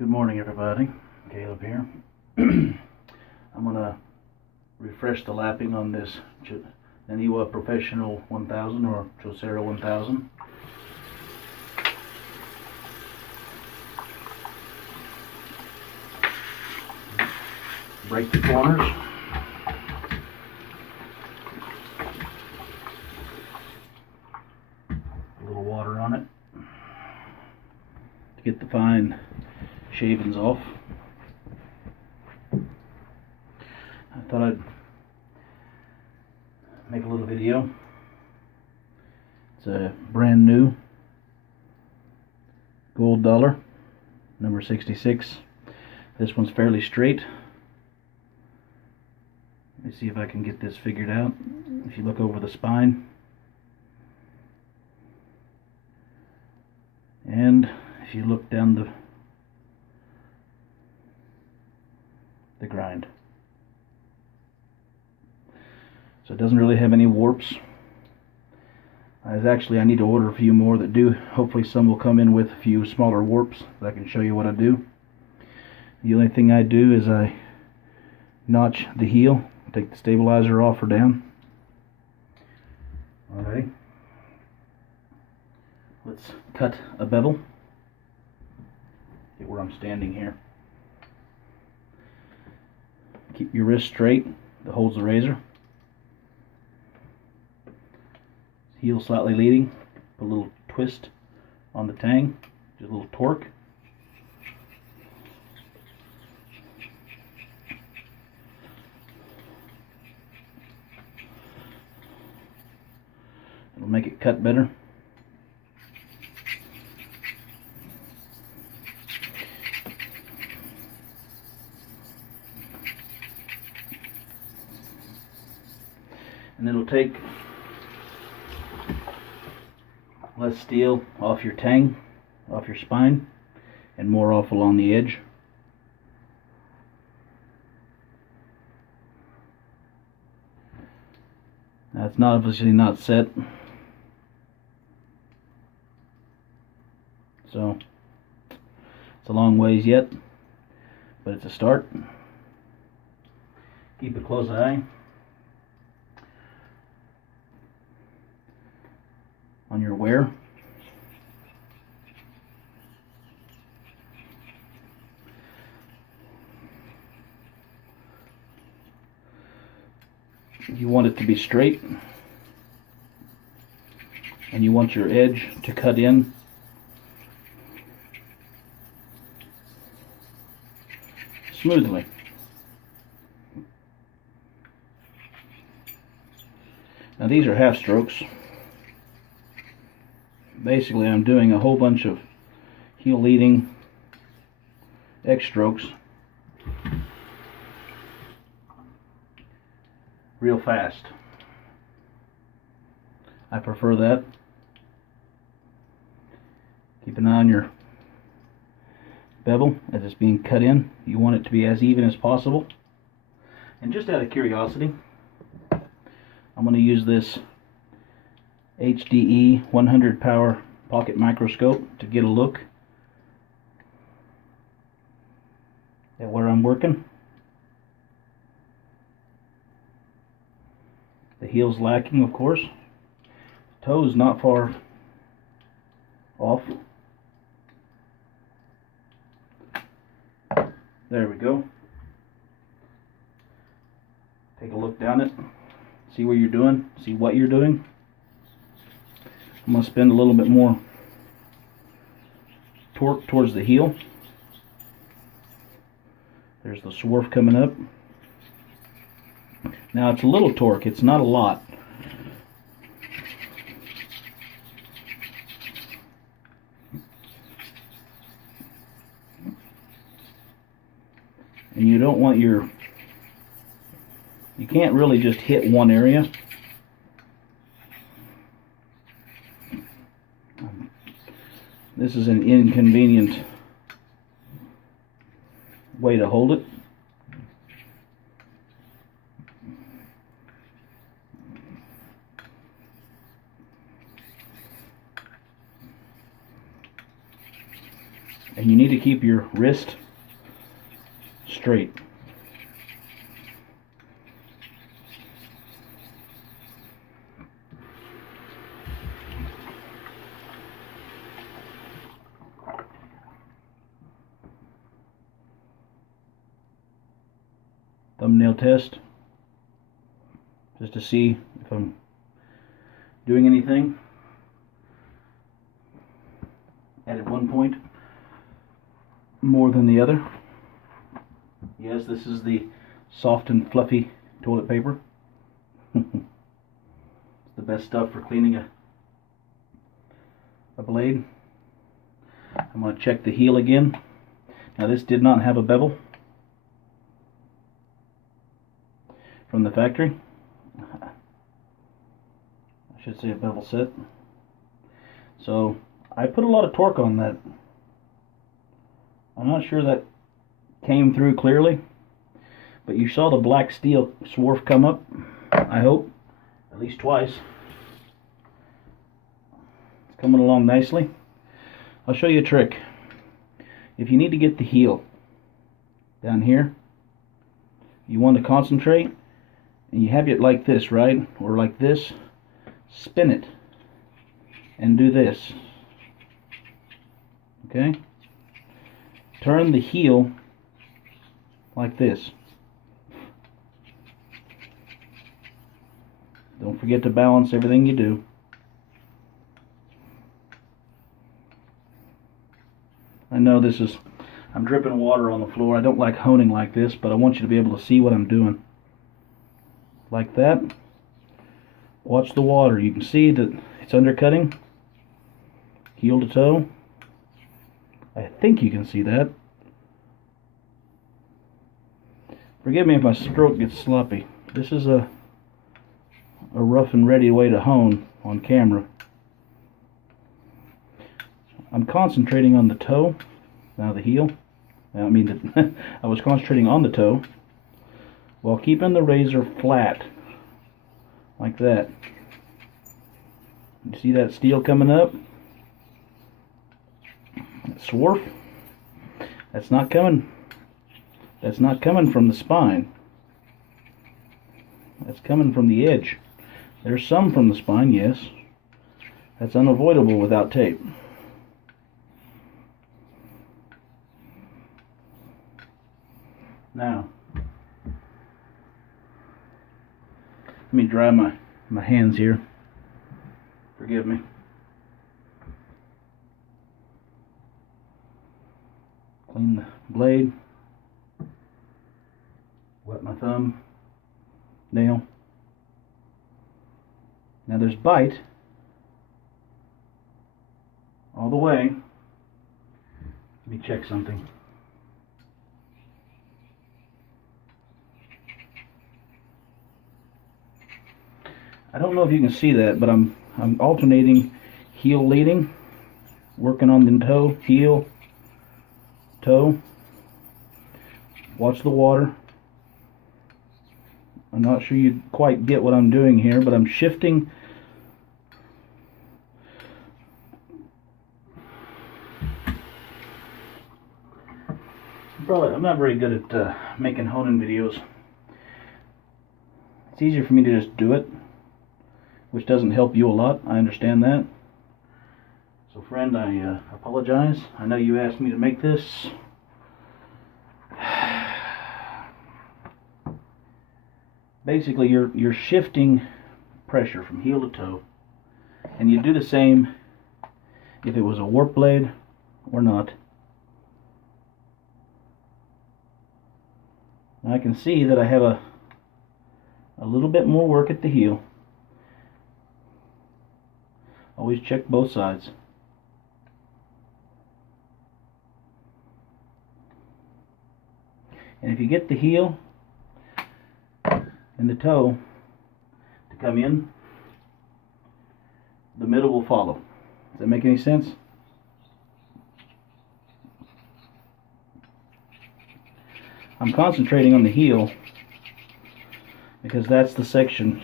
Good morning, everybody. Caleb here. I'm gonna refresh the lapping on this Naniwa Professional 1000 or Chosera 1000. Break the corners. A little water on it to get the fine shavings off. I thought I'd make a little video. It's a brand new gold dollar, number 66. This one's fairly straight. Let me see if I can get this figured out. If you look over the spine, and if you look down the grind. So it doesn't really have any warps. I need to order a few more that do. Hopefully some will come in with a few smaller warps that I can show you what I do. The only thing I do is I notch the heel, take the stabilizer off or down. Alright. Let's cut a bevel. Get where I'm standing here. Keep your wrist straight that holds the razor. Heel slightly leading. Put a little twist on the tang. Just a little torque. It'll make it cut better. And it'll take less steel off your tang, off your spine, and more off along the edge. Now it's obviously not set, so it's a long ways yet, but it's a start. Keep a close eye on your wear. You want it to be straight, and you want your edge to cut in smoothly. Now these are half strokes. Basically, I'm doing a whole bunch of heel leading X strokes real fast. I prefer that. Keep an eye on your bevel as it's being cut in. You want it to be as even as possible. And just out of curiosity, I'm going to use this HDE 100 power pocket microscope to get a look at where I'm working. The heel's lacking, of course. The toe's not far off. There we go. Take a look down it. See where you're doing. See what you're doing. I'm going to spend a little bit more torque towards the heel. There's the swerve coming up. Now it's a little torque, it's not a lot. And you don't want you can't really just hit one area. This is an inconvenient way to hold it. And you need to keep your wrist straight. Thumbnail test, just to see if I'm doing anything. Added one point more than the other. Yes, this is the soft and fluffy toilet paper. It's the best stuff for cleaning a blade. I'm going to check the heel again. Now this did not have a bevel from the factory. I should say a bevel set. So I put a lot of torque on that. I'm not sure that came through clearly, but you saw the black steel swarf come up, I hope, at least twice. It's coming along nicely. I'll show you a trick. If you need to get the heel down here, you want to concentrate, and you have it like this, right? Or like this. Spin it and do this. Okay? Turn the heel like this. Don't forget to balance everything you do. I know this is, I'm dripping water on the floor. I don't like honing like this, but I want you to be able to see what I'm doing. Like that. Watch the water. You can see that it's undercutting, heel to toe. I think you can see that. Forgive me if my stroke gets sloppy. This is a rough and ready way to hone on camera. I'm concentrating on the toe, now the heel. I was concentrating on the toe while keeping the razor flat, like that. You see that steel coming up? That swarf? That's not coming from the spine. That's coming from the edge. There's some from the spine, yes. That's unavoidable without tape. Now, let me dry my hands here. Forgive me. Clean the blade. Wet my thumb, nail. Now there's bite all the way. Let me check something. I don't know if you can see that, but I'm alternating heel leading, working on the toe, heel, toe. Watch the water. I'm not sure you quite get what I'm doing here, but I'm shifting. I'm not very good at making honing videos. It's easier for me to just do it, which doesn't help you a lot. I understand that. So friend, I apologize. I know you asked me to make this. Basically, you're shifting pressure from heel to toe, and you do the same if it was a warp blade or not. Now I can see that I have a little bit more work at the heel. Always check both sides. And if you get the heel and the toe to come in, the middle will follow. Does that make any sense? I'm concentrating on the heel because that's the section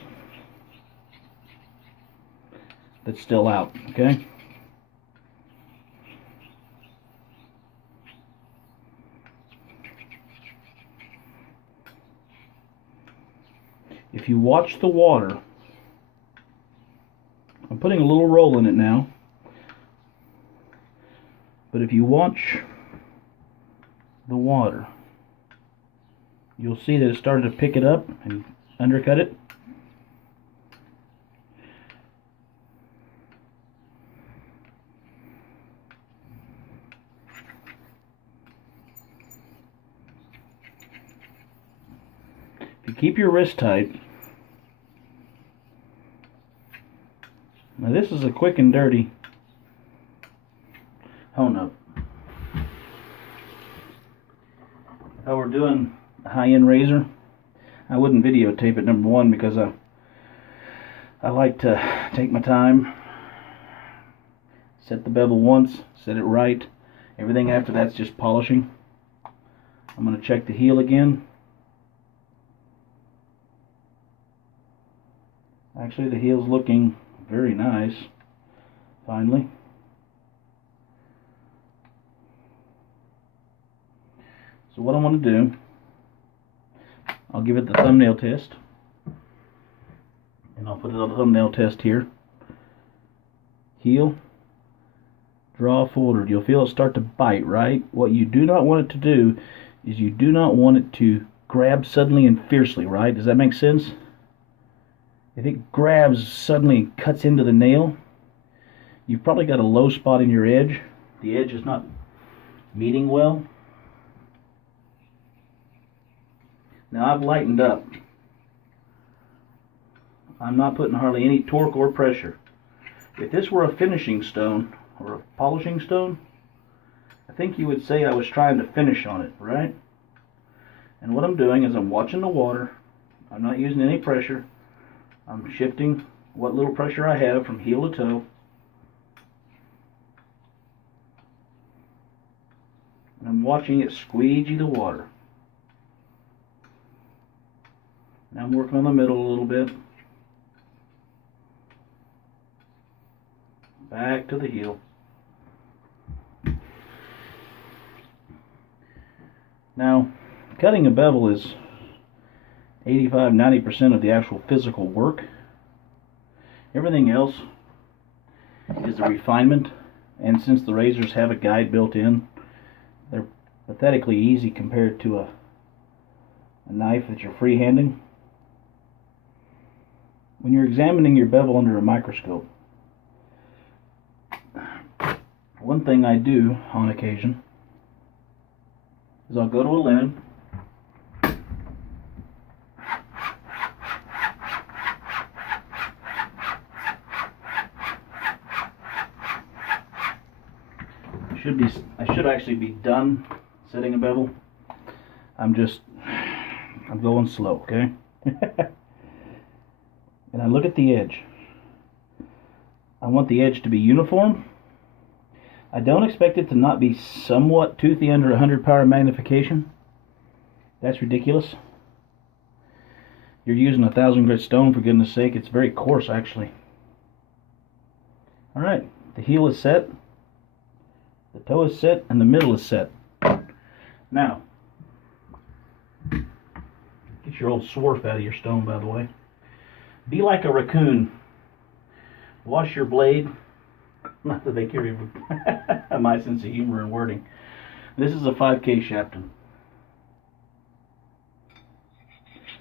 that's still out, okay? if you watch the water, I'm putting a little roll in it now, but if you watch the water, you'll see that it started to pick it up and undercut it. If you keep your wrist tight, now this is a quick and dirty hone up. If I were doing a high-end razor, I wouldn't videotape it, number one, because I like to take my time, set the bevel once, set it right. Everything after that's just polishing. I'm going to check the heel again. Actually, the heel's looking very nice, finally. So what I want to do, I'll give it the thumbnail test, and I'll put it on the thumbnail test here. Heel, draw forward. You'll feel it start to bite, right? What you do not want it to do is you do not want it to grab suddenly and fiercely, right? Does that make sense? If it grabs suddenly and cuts into the nail, you've probably got a low spot in your edge. The edge is not meeting well. Now I've lightened up. I'm not putting hardly any torque or pressure. If this were a finishing stone or a polishing stone, I think you would say I was trying to finish on it, right? And what I'm doing is I'm watching the water. I'm not using any pressure. I'm shifting what little pressure I have from heel to toe. And I'm watching it squeegee the water. Now I'm working on the middle a little bit. Back to the heel. Now, cutting a bevel is 85–90% of the actual physical work. Everything else is the refinement, and since the razors have a guide built in, they're pathetically easy compared to a knife that you're freehanding. When you're examining your bevel under a microscope, one thing I do on occasion is I'll go to a linen, I should actually be done setting a bevel. I'm going slow, okay? And I look at the edge. I want the edge to be uniform. I don't expect it to not be somewhat toothy under 100 power magnification. That's ridiculous. You're using 1,000 grit stone, for goodness sake. It's very coarse, actually. Alright, the heel is set. The toe is set and the middle is set. Now, get your old swarf out of your stone, by the way. Be like a raccoon. Wash your blade. Not that they carry my sense of humor and wording. This is a 5K Shapton.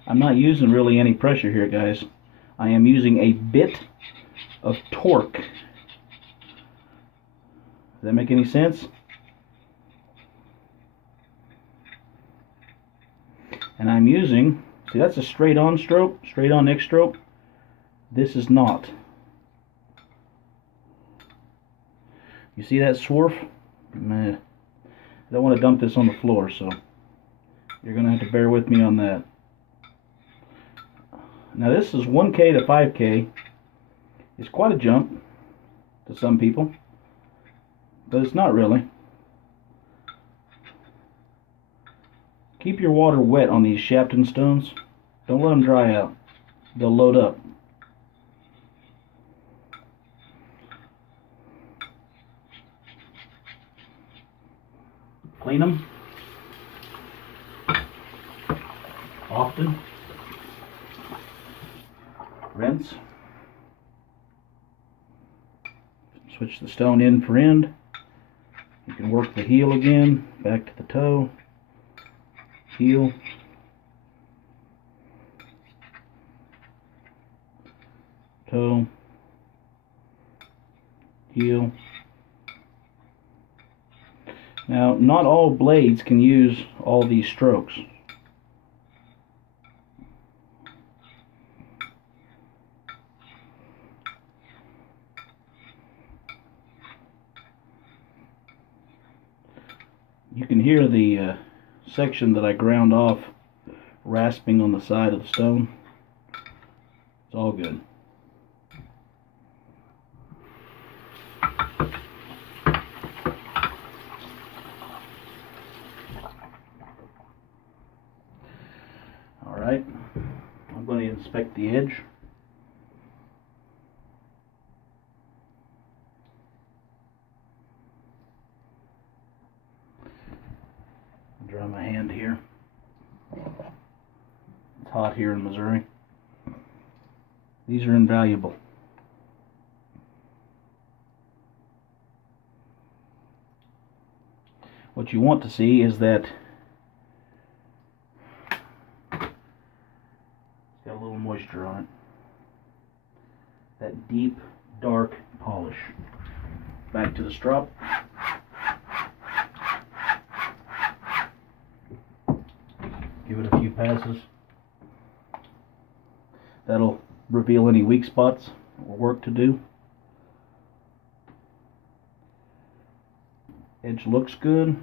I'm not using really any pressure here, guys. I am using a bit of torque. Does that make any sense? And I'm using, see, that's a straight on stroke, straight on neck stroke. This is not. You see that swarf? Man, I don't want to dump this on the floor, so you're going to have to bear with me on that. Now this is 1K to 5K. It's quite a jump to some people, but it's not really. Keep your water wet on these Shapton stones. Don't let them dry out. They'll load up. Clean them often. push the stone end for end. You can work the heel again, back to the toe, heel, toe, heel. Now, not all blades can use all these strokes. You can hear the section that I ground off rasping on the side of the stone. It's all good. Alright, I'm going to inspect the edge. Dry my hand here. It's hot here in Missouri. These are invaluable. What you want to see is that it's got a little moisture on it. That deep, dark polish. Back to the strop. Give it a few passes. That'll reveal any weak spots or work to do. Edge looks good.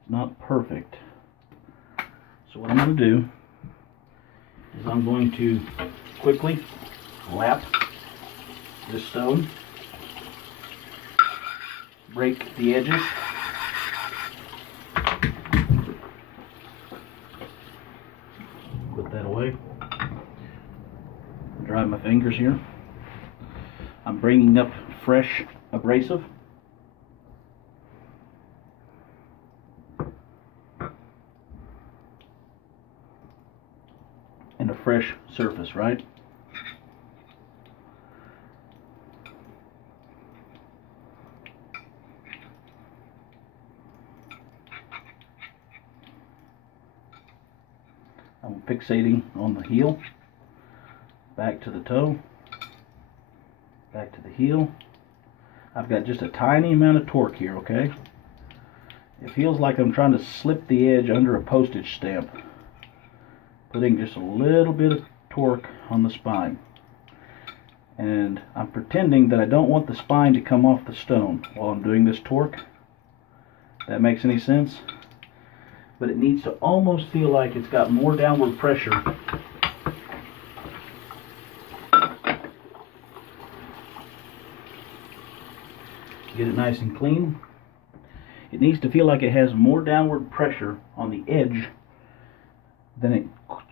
It's not perfect. So what I'm going to do is I'm going to quickly lap this stone. Break the edges. Put that away. Dry my fingers here. I'm bringing up fresh abrasive. And a fresh surface, right? I'm fixating on the heel, back to the toe, back to the heel. I've got just a tiny amount of torque here, okay? It feels like I'm trying to slip the edge under a postage stamp. Putting just a little bit of torque on the spine. And I'm pretending that I don't want the spine to come off the stone while I'm doing this torque. If that makes any sense? But it needs to almost feel like it's got more downward pressure. Get it nice and clean. It needs to feel like it has more downward pressure on the edge than it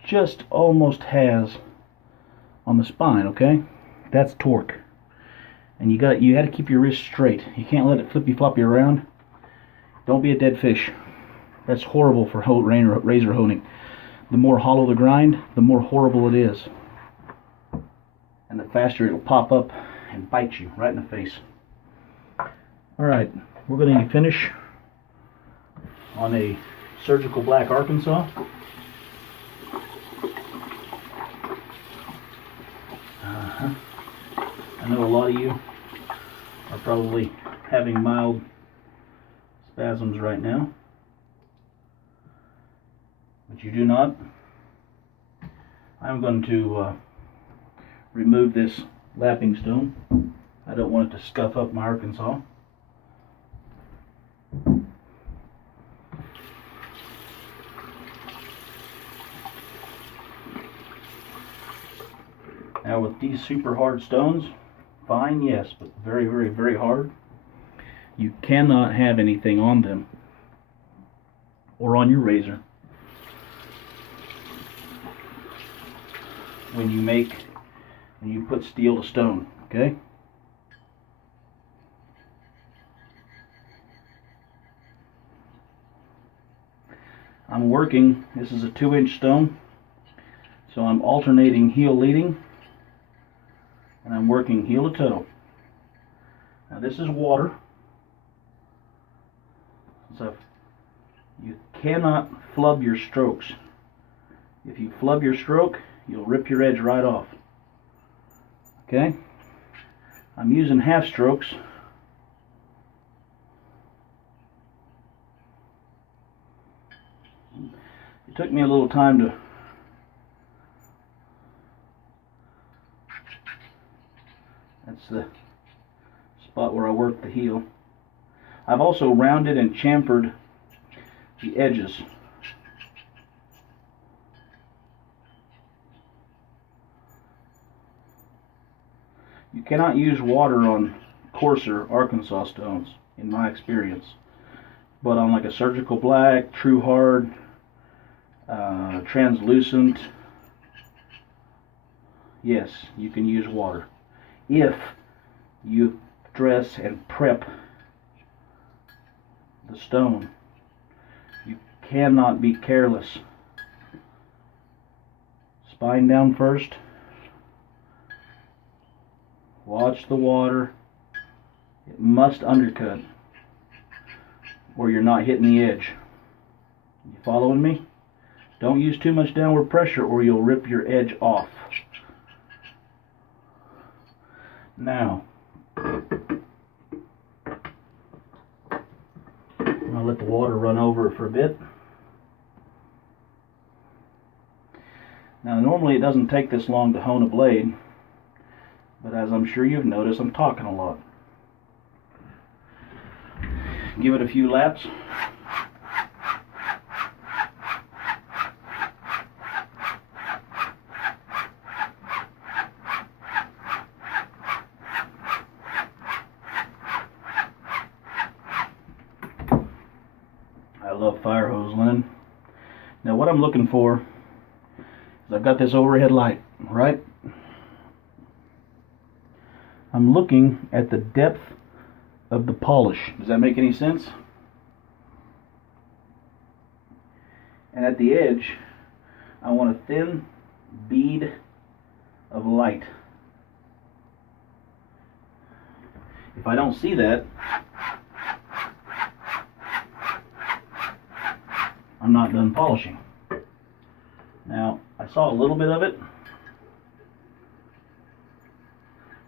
just almost has on the spine, okay? That's torque. And you got to keep your wrist straight. You can't let it flippy floppy around. Don't be a dead fish. That's horrible for razor honing. The more hollow the grind, the more horrible it is. And the faster it'll pop up and bite you right in the face. Alright, we're going to finish on a surgical black Arkansas. I know a lot of you are probably having mild spasms right now. But you do not. I'm going to remove this lapping stone. I don't want it to scuff up my Arkansas. Now with these super hard stones, fine, yes, but very, very, very hard. You cannot have anything on them or on your razor when you put steel to stone, okay? I'm working, this is a 2-inch stone, So I'm alternating heel leading, and I'm working heel to toe. Now this is water, so you cannot flub your strokes. If you flub your stroke, you'll rip your edge right off. Okay? I'm using half strokes. It took me a little time to that's the spot where I work the heel. I've also rounded and chamfered the edges. You cannot use water on coarser Arkansas stones, in my experience. But on like a surgical black, true hard, translucent, yes, you can use water. If you dress and prep the stone, you cannot be careless. Spine down first. Watch the water. It must undercut, or you're not hitting the edge. You following me? Don't use too much downward pressure or you'll rip your edge off. Now, I'll let the water run over it for a bit. Now normally it doesn't take this long to hone a blade, but as I'm sure you've noticed, I'm talking a lot. Give it a few laps. I love fire hose linen. Now what I'm looking for is I've got this overhead light, right? I'm looking at the depth of the polish. Does that make any sense? And at the edge, I want a thin bead of light. If I don't see that, I'm not done polishing. Now, I saw a little bit of it,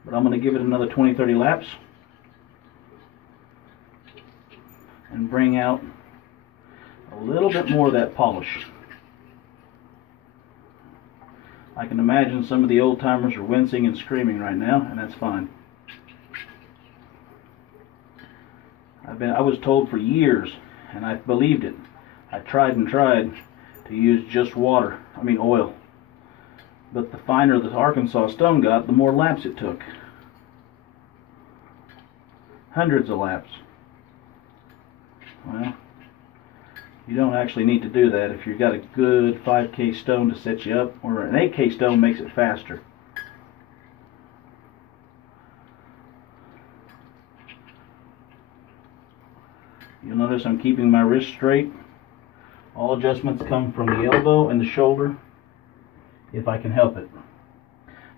but I'm going to give it another 20-30 laps and bring out a little bit more of that polish. I can imagine some of the old timers are wincing and screaming right now, and that's fine. I was told for years, and I believed it. I tried and tried to use just oil. But the finer the Arkansas stone got, the more laps it took. Hundreds of laps. Well, you don't actually need to do that if you've got a good 5K stone to set you up, or an 8K stone makes it faster. You'll notice I'm keeping my wrist straight. All adjustments come from the elbow and the shoulder, if I can help it.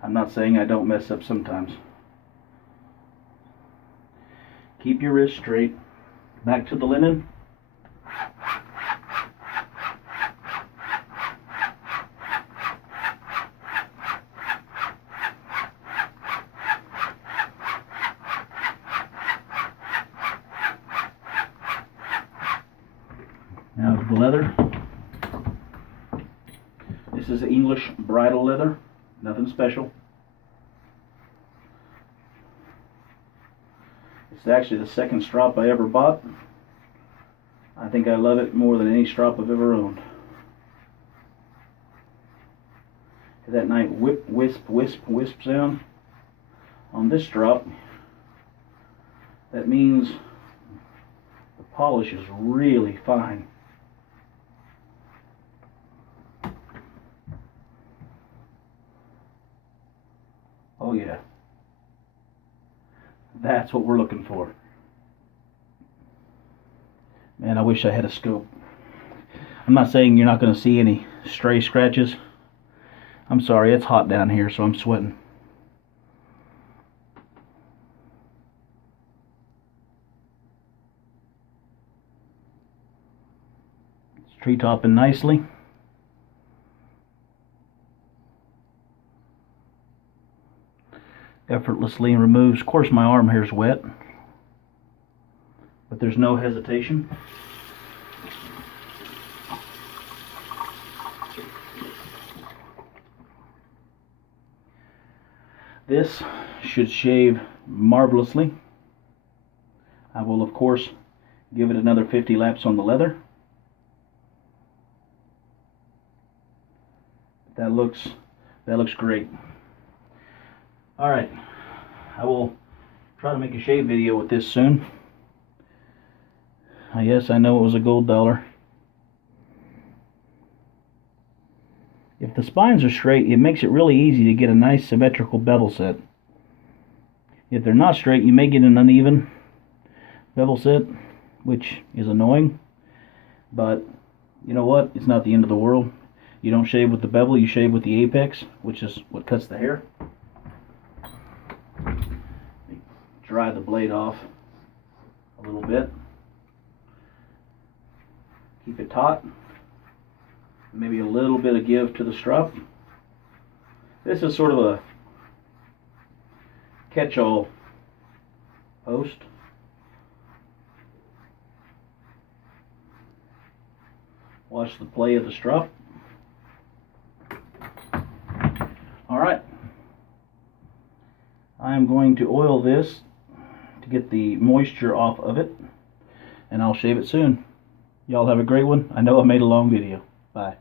I'm not saying I don't mess up sometimes. Keep your wrist straight. Back to the linen. Now the leather. This is English bridal leather, nothing special. It's actually the second strop I ever bought. I think I love it more than any strop I've ever owned. Hear that nice whip, wisp, wisp, wisp sound on this strop? That means the polish is really fine. Oh yeah, that's what we're looking for. Man, I wish I had a scope. I'm not saying you're not going to see any stray scratches. I'm sorry, it's hot down here, so I'm sweating. It's tree topping nicely. Effortlessly removes. Of course, my arm here is wet, but there's no hesitation. This should shave marvelously. I will, of course, give it another 50 laps on the leather. That looks great. Alright, I will try to make a shave video with this soon. Yes, I know it was a gold dollar. If the spines are straight, it makes it really easy to get a nice symmetrical bevel set. If they're not straight, you may get an uneven bevel set, which is annoying. But you know what? It's not the end of the world. You don't shave with the bevel, you shave with the apex, which is what cuts the hair. Dry the blade off a little bit. Keep it taut. Maybe a little bit of give to the strop. This is sort of a catch-all post. Watch the play of the strop. Alright. I am going to oil this to get the moisture off of it, and I'll shave it soon. Y'all have a great one. I know I made a long video. Bye.